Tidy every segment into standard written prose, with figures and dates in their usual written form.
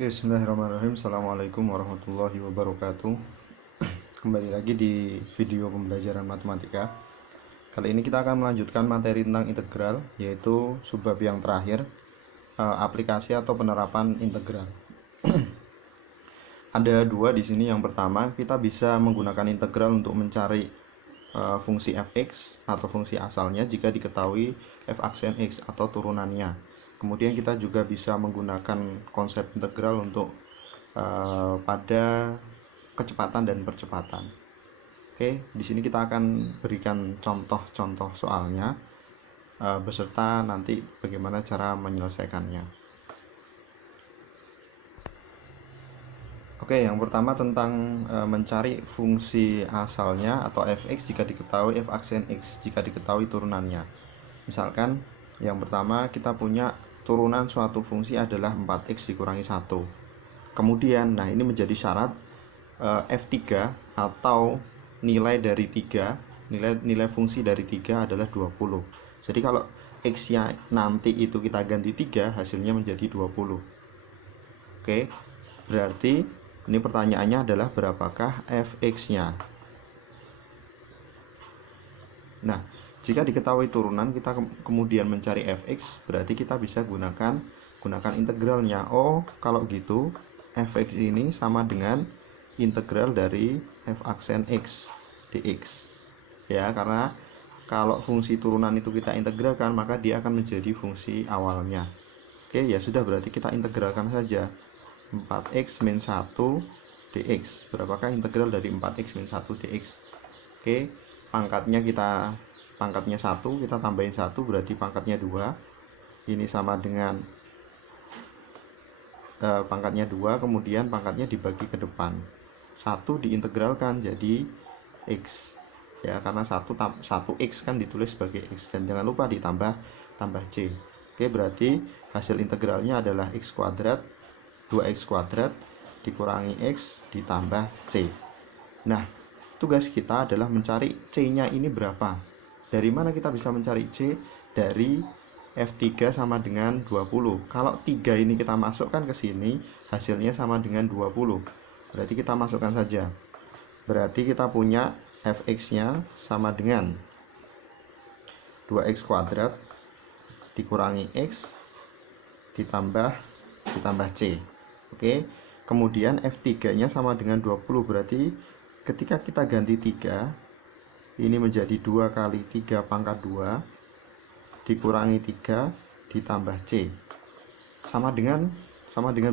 Bismillahirrahmanirrahim. Assalamualaikum warahmatullahi wabarakatuh. Kembali lagi di video pembelajaran matematika. Kali ini kita akan melanjutkan materi tentang integral, yaitu subbab yang terakhir, aplikasi atau penerapan integral. Ada dua di sini. Yang pertama, kita bisa menggunakan integral untuk mencari fungsi fx atau fungsi asalnya jika diketahui f aksen x atau turunannya. Kemudian kita juga bisa menggunakan konsep integral untuk pada kecepatan dan percepatan. Oke, di sini kita akan berikan contoh-contoh soalnya beserta nanti bagaimana cara menyelesaikannya. Oke, yang pertama tentang mencari fungsi asalnya atau fx jika diketahui f aksen x jika diketahui turunannya. Misalkan yang pertama kita punya turunan suatu fungsi adalah 4x dikurangi 1. Kemudian, nah ini menjadi syarat f3 atau nilai dari 3, nilai fungsi dari 3 adalah 20. Jadi kalau x-nya nanti itu kita ganti 3, hasilnya menjadi 20. Oke, berarti ini pertanyaannya adalah berapakah fx-nya. Nah, jika diketahui turunan, kita kemudian mencari fx, berarti kita bisa gunakan integralnya. Oh, kalau gitu fx ini sama dengan integral dari f aksen x dx. Ya, karena kalau fungsi turunan itu kita integralkan, maka dia akan menjadi fungsi awalnya. Oke, ya sudah, berarti kita integralkan saja. 4x min 1 dx. Berapakah integral dari 4x min 1 dx? Oke, pangkatnya 1, kita tambahin 1, berarti pangkatnya 2. Ini sama dengan pangkatnya 2, kemudian pangkatnya dibagi ke depan. 1 diintegralkan jadi x. Ya, karena 1x kan ditulis sebagai x, dan jangan lupa ditambah c. Oke, berarti hasil integralnya adalah x kuadrat 2x kuadrat dikurangi x ditambah c. Nah, tugas kita adalah mencari c-nya ini berapa. Dari mana kita bisa mencari c? Dari f3 sama dengan 20. Kalau 3 ini kita masukkan ke sini, hasilnya sama dengan 20. Berarti kita masukkan saja. Berarti kita punya fx-nya sama dengan 2x kuadrat dikurangi x ditambah c. Oke. Kemudian f3-nya sama dengan 20, berarti ketika kita ganti 3, ini menjadi 2 kali 3 pangkat 2 dikurangi 3 ditambah c. Sama dengan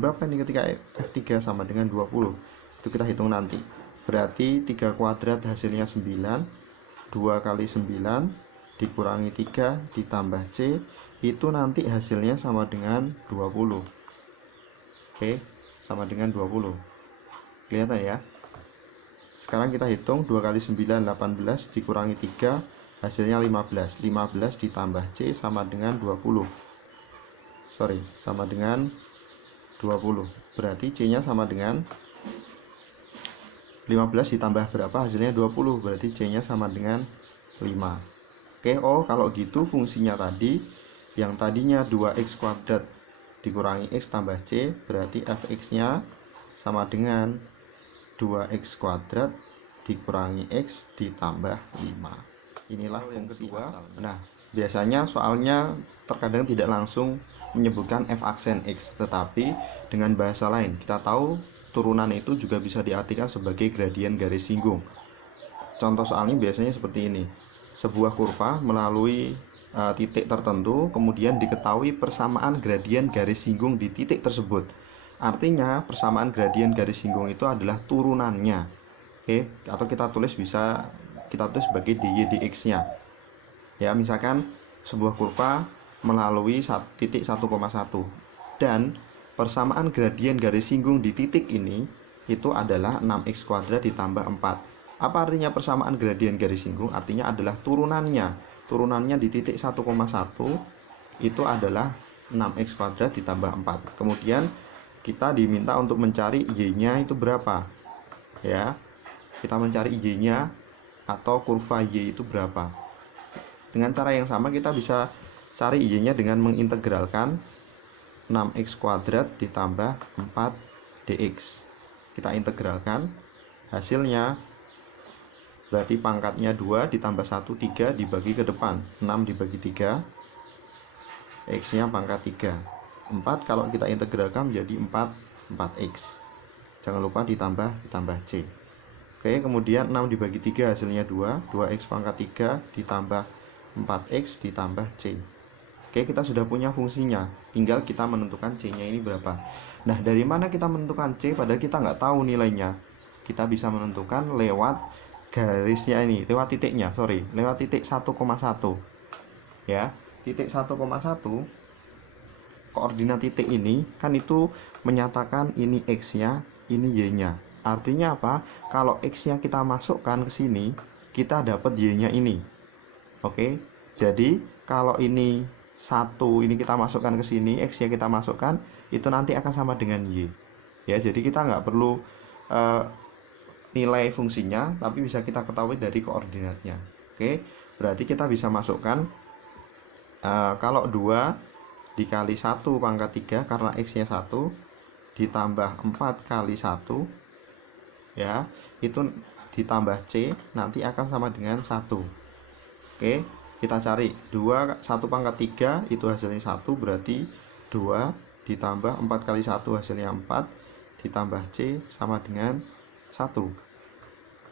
berapa ini ketika f3 sama dengan 20? Itu kita hitung nanti. Berarti 3 kuadrat hasilnya 9. 2 kali 9 dikurangi 3 ditambah c, itu nanti hasilnya sama dengan 20. Oke, sama dengan 20. Kelihatan ya? Sekarang kita hitung 2 kali 9 18 dikurangi 3 hasilnya 15. 15 ditambah c sama dengan 20. Sama dengan 20. Berarti c-nya sama dengan 15 ditambah berapa hasilnya 20. Berarti c-nya sama dengan 5. Oke, kalau gitu fungsinya tadi yang tadinya 2x kuadrat dikurangi x tambah c, berarti fx-nya sama dengan 2x kuadrat dikurangi x ditambah 5. Inilah fungsi asalnya. Nah, biasanya soalnya terkadang tidak langsung menyebutkan f aksen x, tetapi dengan bahasa lain. Kita tahu turunan itu juga bisa diartikan sebagai gradien garis singgung. Contoh soalnya biasanya seperti ini. Sebuah kurva melalui titik tertentu, kemudian diketahui persamaan gradien garis singgung di titik tersebut. Artinya persamaan gradien garis singgung itu adalah turunannya. Oke, atau kita tulis sebagai dy dx-nya. Ya, misalkan sebuah kurva melalui titik 1,1 dan persamaan gradien garis singgung di titik ini itu adalah 6x kuadrat ditambah 4. Apa artinya persamaan gradien garis singgung? Artinya adalah turunannya di titik 1,1 itu adalah 6x kuadrat ditambah 4. Kemudian kita diminta untuk mencari y-nya itu berapa. Ya, kita mencari y-nya atau kurva y itu berapa. Dengan cara yang sama kita bisa cari y-nya dengan mengintegralkan 6x kuadrat ditambah 4dx. Kita integralkan, hasilnya berarti pangkatnya 2 ditambah 1, 3 dibagi ke depan, 6 dibagi 3, x nya pangkat 3. 4 kalau kita integralkan menjadi 4x. Jangan lupa ditambah c. Oke, kemudian 6 dibagi 3 hasilnya 2, 2x pangkat 3 ditambah 4x ditambah c. Oke, kita sudah punya fungsinya, tinggal kita menentukan c nya ini berapa. Nah, dari mana kita menentukan c padahal kita nggak tahu nilainya? Kita bisa menentukan lewat garisnya ini, lewat titiknya, lewat titik 1,1 ya. Titik 1,1, koordinat titik ini kan itu menyatakan ini x nya, ini y nya. Artinya apa? Kalau x nya kita masukkan ke sini, kita dapat y nya ini. Oke, jadi kalau ini 1, ini kita masukkan ke sini, x nya kita masukkan, itu nanti akan sama dengan y ya. Jadi kita nggak perlu nilai fungsinya, tapi bisa kita ketahui dari koordinatnya. Oke, berarti kita bisa masukkan kalau 2 dikali 1 pangkat 3 karena x nya 1 ditambah 4 kali 1 ya, itu ditambah c nanti akan sama dengan 1. Oke, kita cari 1 pangkat 3 itu hasilnya 1, berarti 2 ditambah 4 kali 1 hasilnya 4 ditambah c sama dengan 1.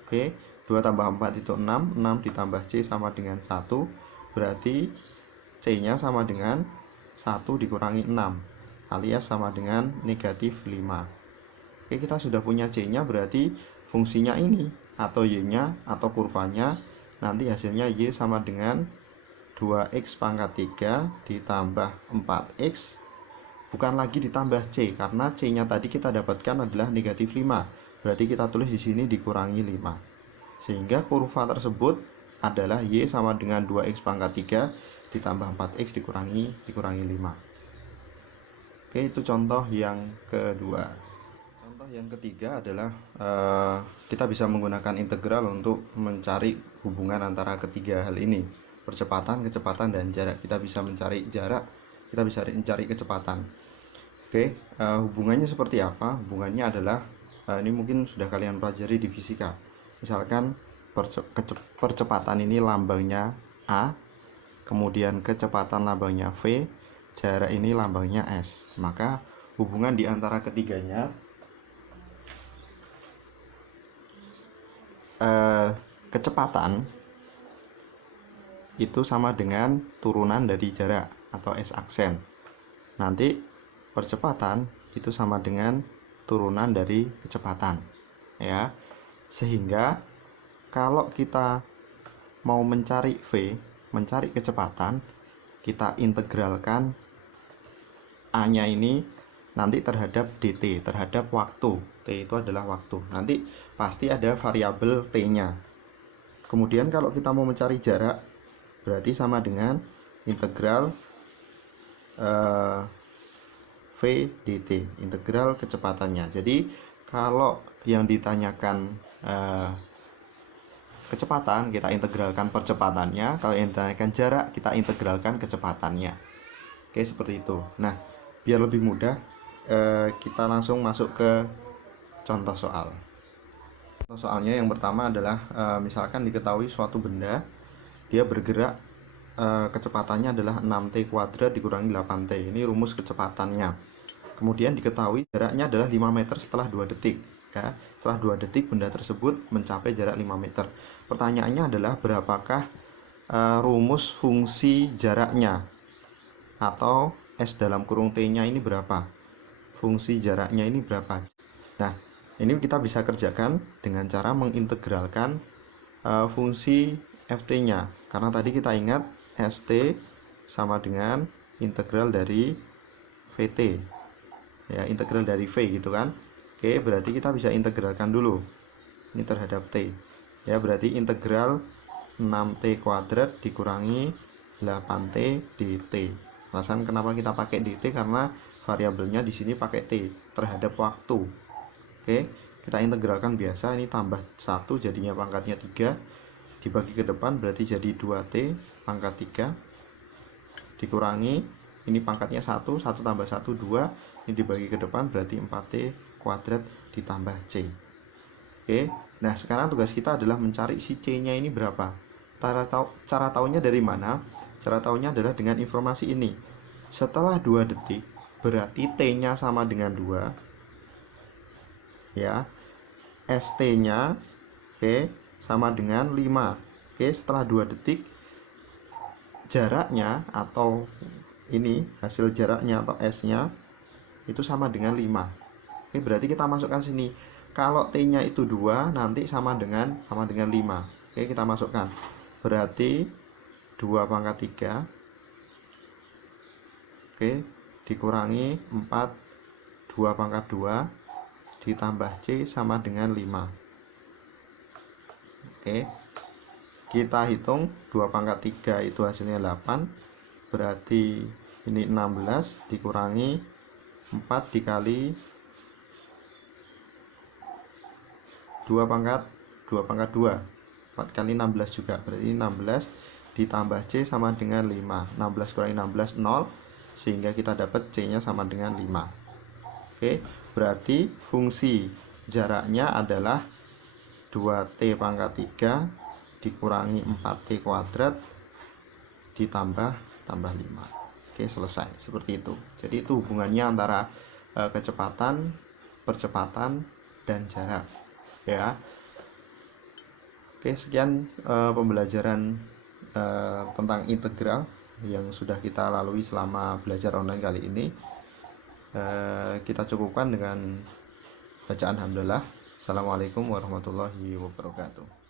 Oke, 2 tambah 4 itu 6, 6 ditambah c sama dengan 1, berarti c nya sama dengan 1 dikurangi 6 alias sama dengan negatif 5. Oke, kita sudah punya c nya, berarti fungsinya ini atau y nya atau kurvanya nanti hasilnya y sama dengan 2x pangkat 3 ditambah 4x, bukan lagi ditambah c karena c nya tadi kita dapatkan adalah negatif 5. Berarti kita tulis di sini dikurangi 5. Sehingga kurva tersebut adalah y sama dengan 2x pangkat 3 ditambah 4x dikurangi 5. Oke, itu contoh yang kedua. Contoh yang ketiga adalah kita bisa menggunakan integral untuk mencari hubungan antara ketiga hal ini. Percepatan, kecepatan, dan jarak. Kita bisa mencari jarak, kita bisa mencari kecepatan. Oke, hubungannya seperti apa? Hubungannya adalah ini mungkin sudah kalian pelajari di fisika. Misalkan percepatan ini lambangnya A, kemudian kecepatan lambangnya V, jarak ini lambangnya S. Maka hubungan di antara ketiganya kecepatan itu sama dengan turunan dari jarak atau S aksen. Nanti percepatan itu sama dengan turunan dari kecepatan ya. Sehingga kalau kita mau mencari V, mencari kecepatan, kita integralkan A nya ini nanti terhadap dt, terhadap waktu. T itu adalah waktu. Nanti pasti ada variabel T nya. Kemudian kalau kita mau mencari jarak, berarti sama dengan integral V dt, integral kecepatannya. Jadi kalau yang ditanyakan kecepatan, kita integralkan percepatannya. Kalau yang ditanyakan jarak, kita integralkan kecepatannya. Oke, seperti itu. Nah, biar lebih mudah, kita langsung masuk ke contoh soal. Contoh soalnya yang pertama adalah misalkan diketahui suatu benda dia bergerak, kecepatannya adalah 6t kuadrat dikurangi 8t. Ini rumus kecepatannya. Kemudian diketahui jaraknya adalah 5 meter setelah 2 detik ya. Setelah 2 detik benda tersebut mencapai jarak 5 meter. Pertanyaannya adalah berapakah rumus fungsi jaraknya, atau S dalam kurung T nya ini berapa, fungsi jaraknya ini berapa. Nah, ini kita bisa kerjakan dengan cara mengintegralkan fungsi Ft nya, karena tadi kita ingat St sama dengan integral dari Vt ya, integral dari V gitu kan. Oke, berarti kita bisa integralkan dulu ini terhadap T ya, berarti integral 6t kuadrat dikurangi 8t dt. Alasan kenapa kita pakai dt karena variabelnya di sini pakai t terhadap waktu. Oke, kita integralkan biasa, ini tambah 1 jadinya pangkatnya 3 dibagi ke depan berarti jadi 2t pangkat 3 dikurangi ini pangkatnya 1 tambah 1 2, ini dibagi ke depan berarti 4T kuadrat ditambah C. Oke, nah sekarang tugas kita adalah mencari si C nya ini berapa. Cara taunya dari mana? Cara taunya adalah dengan informasi ini. Setelah 2 detik berarti T nya sama dengan 2 ya, ST nya oke sama dengan 5. Oke, setelah 2 detik jaraknya atau ini hasil jaraknya atau S nya itu sama dengan 5. Oke, berarti kita masukkan sini. Kalau T nya itu 2 nanti sama dengan 5. Oke, kita masukkan. Berarti 2 pangkat 3 oke dikurangi 4 2 pangkat 2 ditambah C sama dengan 5. Oke, kita hitung 2 pangkat 3 itu hasilnya 8, berarti ini 16 dikurangi 4 dikali 2 pangkat 2 4 kali 16 juga, berarti 16 ditambah C sama dengan 5. 16 kurangi 16 0, sehingga kita dapat C nya sama dengan 5. Oke, berarti fungsi jaraknya adalah 2T pangkat 3 dikurangi 4T kuadrat ditambah 5. Oke, selesai. Seperti itu. Jadi itu hubungannya antara kecepatan, percepatan, dan jarak ya. Oke, sekian pembelajaran tentang integral yang sudah kita lalui selama belajar online kali ini. Kita cukupkan dengan bacaan hamdalah. Assalamualaikum warahmatullahi wabarakatuh.